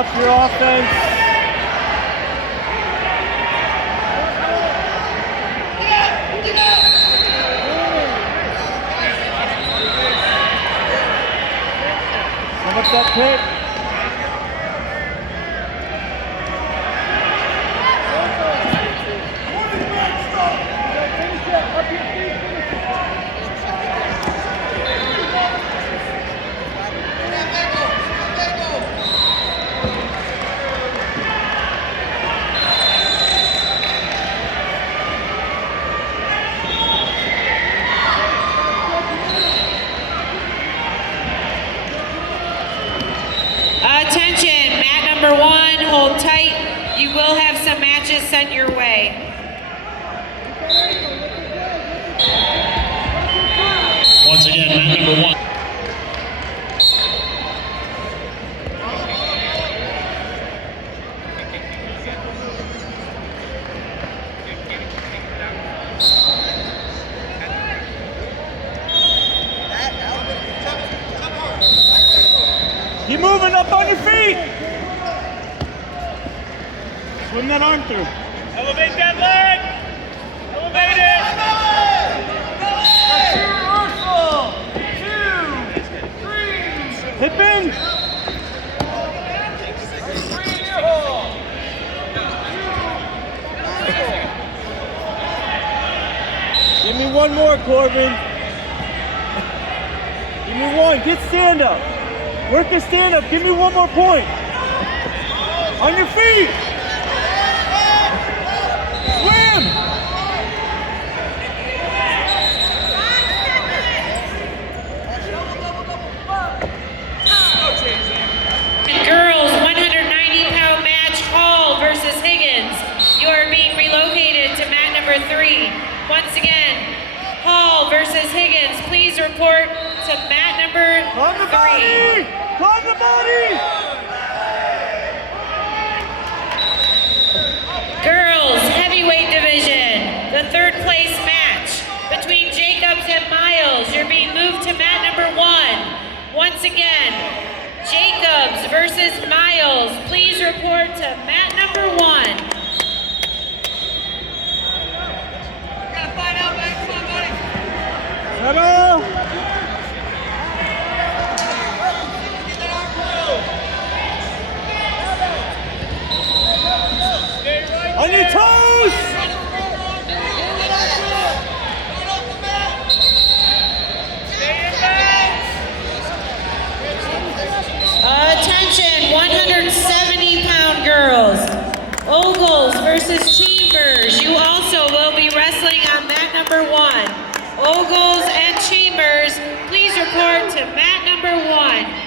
up your offense. Come up that pick. Attention, mat number 1, hold tight. You will have some matches sent your way. Once again, mat number 1. Keep moving up on your feet. Swing that arm through. Elevate that leg. Elevate it. Reversal. 2, 3. Hip in. 3 in your hole. Give me one more, Corbin. Give me one. Get stand up. Work your stand up. Give me one more point. On your feet. Swim. Girls, 190-pound match, Hall versus Higgins. You are being relocated to mat number 3. Once again, Hall versus Higgins. Please report to mat number 3. On the body. On the body. Girls, heavyweight division, the 3rd place match between Jacobs and Miles. You're being moved to mat number 1. Once again, Jacobs versus Miles. Please report to mat number 1. Gotta find out, man. Come on, buddy. Settle. On your toes! Attention, 170-pound girls. Ogles versus Chambers. You also will be wrestling on mat number 1. Ogles and Chambers, please report to mat number 1.